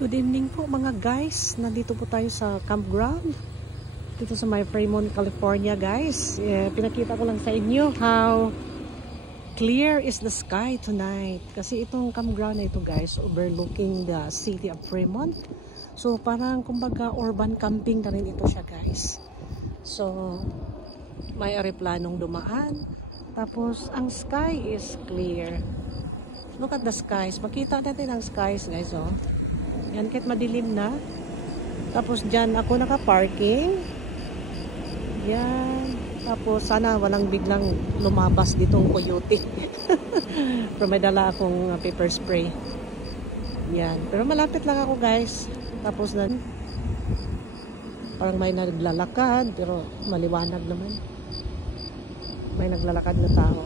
Good evening po mga guys. Nandito po tayo sa campground. Dito sa my Fremont, California guys. Pinakita ko lang sa inyo how clear is the sky tonight. Kasi itong campground na ito guys, overlooking the city of Fremont. So parang kumbaga urban camping na rin ito siya guys. So may aeroplanong dumaan. Tapos ang sky is clear. Look at the skies. Makita natin ang skies guys oh. Yan, kahit madilim na. Tapos dyan ako naka-parking. Yan. Tapos sana walang biglang lumabas ditong coyote. Pero may dala akong paper spray. Yan. Pero malapit lang ako guys. Tapos na parang may naglalakad. Pero maliwanag naman. May naglalakad na tao.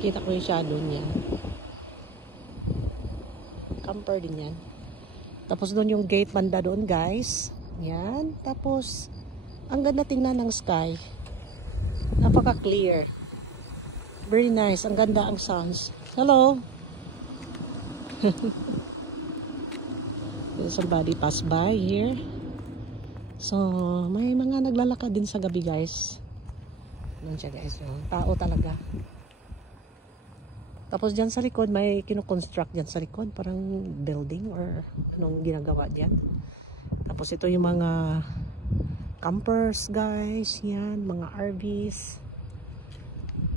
Kita ko yung shadow niya. Camper din yan. Tapos doon yung gate banda doon guys. Yan. Tapos ang ganda tingnan ng sky. Napaka clear. Very nice. Ang ganda ang sounds. Hello. Somebody pass by here. So may mga naglalakad din sa gabi guys. Doon siya guys. Tao talaga. Tapos dyan sa likod, may kino-construct dyan sa likod. Parang building or anong ginagawa dyan. Tapos ito yung mga campers guys. Yan, mga RVs.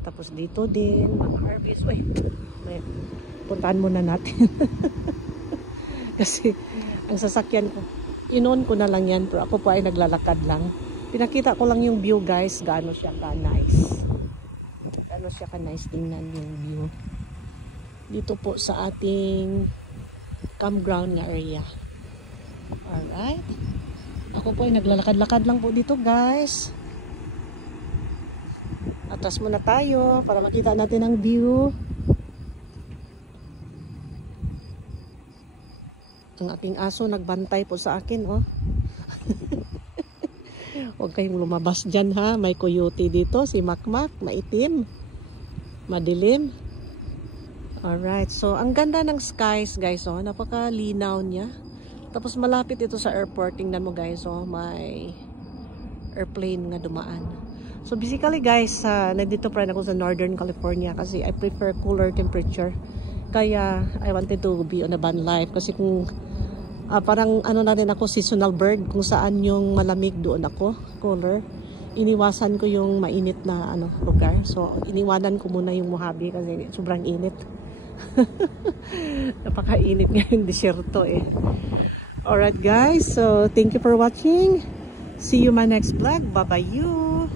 Tapos dito din, mga RVs. Uy, puntahan muna natin. Kasi ang sasakyan ko, inon ko na lang yan. Pero ako po ay naglalakad lang. Pinakita ko lang yung view guys. Gaano siya ka-nice. Gaano siya ka-nice tingnan yung view. Dito po sa ating campground na area. Alright. Ako po ay naglalakad-lakad lang po dito guys. Atras muna tayo para makita natin ang view. Ang aking aso nagbantay po sa akin oh. Huwag kayong lumabas dyan ha. May coyote dito. Si Makmak. Maitim. Madilim. Alright, so ang ganda ng skies guys, oh, napakalinaw niya. Tapos malapit ito sa airport, tingnan mo guys, oh, may airplane nga dumaan. So basically guys, nandito pa rin ako sa Northern California kasi I prefer cooler temperature. Kaya I wanted to be on a van life kasi kung parang ano na rin ako, seasonal bird, kung saan yung malamig doon ako, cooler. Iniwasan ko yung mainit na lugar. So iniwanan ko muna yung Mojave kasi sobrang init. Napakainit ngayon, disyerto eh. Alright guys, so thank you for watching. See you my next vlog. Bye bye you.